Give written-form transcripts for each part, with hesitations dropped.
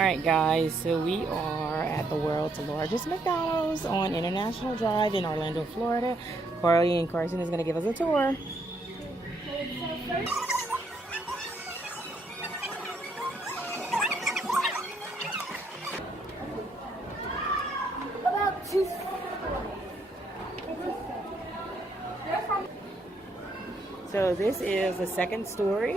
Alright guys, so we are at the world's largest McDonald's on International Drive in Orlando, Florida. Carly and Carson is going to give us a tour. So this is the second story.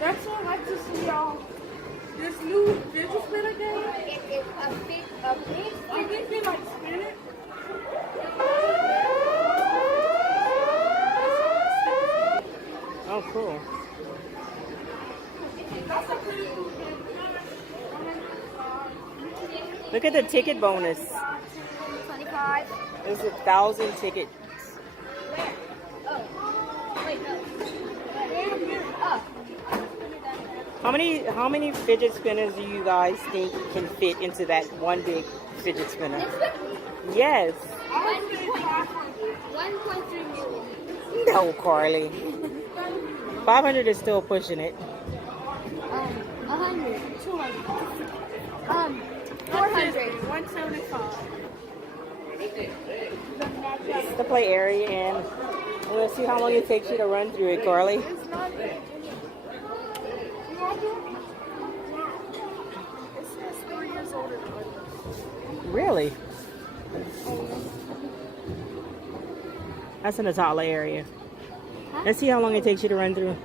That's what I like to see, y'all. This new fidget spinner game. It's a big thing like spin it. Oh, cool. That's a pretty cool game. Look at the ticket bonus. 25. There's 1,000 tickets. Where? Oh. Wait, no. Up. How many fidget spinners do you guys think can fit into that one big fidget spinner? Yes. 1.3 million. No, Carly. 500 is still pushing it. 100. 200. 400. 175. This is the play area, and we'll see how long it takes you to run through it, Carly. It's not big. You want to? It says 3 years older. Really? That's in the toddler area. Huh? Let's see how long it takes you to run through. Okay.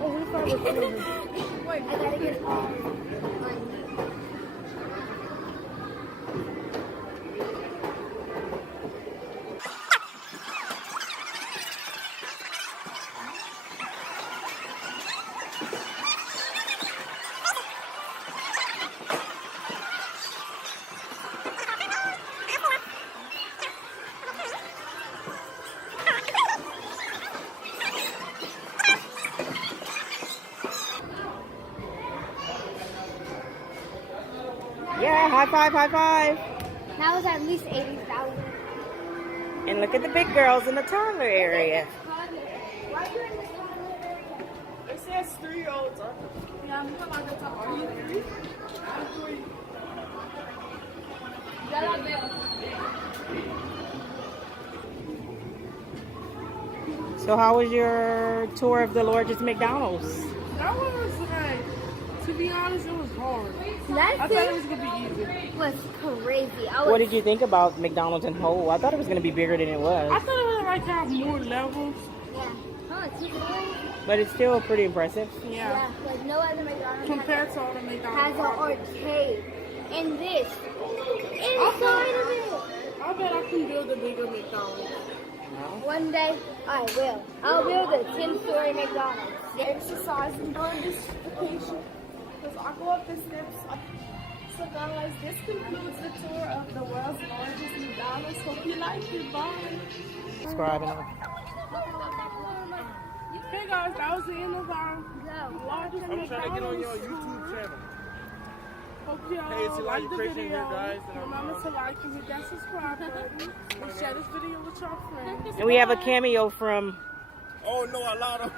Oh, what if I record it? Wait, I gotta get Yeah, high five, high five. That was at least 80,000. And look at the big girls in the toddler area. Why are you in the toddler area? It says 3-year-olds. Yeah, I'm talking about the toddler. Are you 3? I'm 3. So how was your tour of the largest McDonald's? That was like, to be honest, it was hard. I That thought it was going to be easy. was crazy. What did you think about McDonald's in whole? I thought it was going to be bigger than it I was. thought it would like have more levels. Yeah. Oh, it's crazy. But it's still pretty impressive. Yeah, like no other McDonald's Compared to all the has McDonald's. an arcade. And this inside of it. I bet I can build a bigger McDonald's. One day I will. I'll build a 10-story McDonald's. Exercise and doing this vacation. Because I go up the steps. So guys, this concludes the tour of the world's largest McDonald's. Hope you liked it. Bye. Subscribe and all. Hey guys, that was the end of our largest I'm trying to get on your McDonald's YouTube tour. channel. Hope y'all Hey, it's like the Christian video. here, guys, and I'm, Remember to like and hit that subscribe button. And share this video with your friends. And we have a cameo from... Oh no, I lied.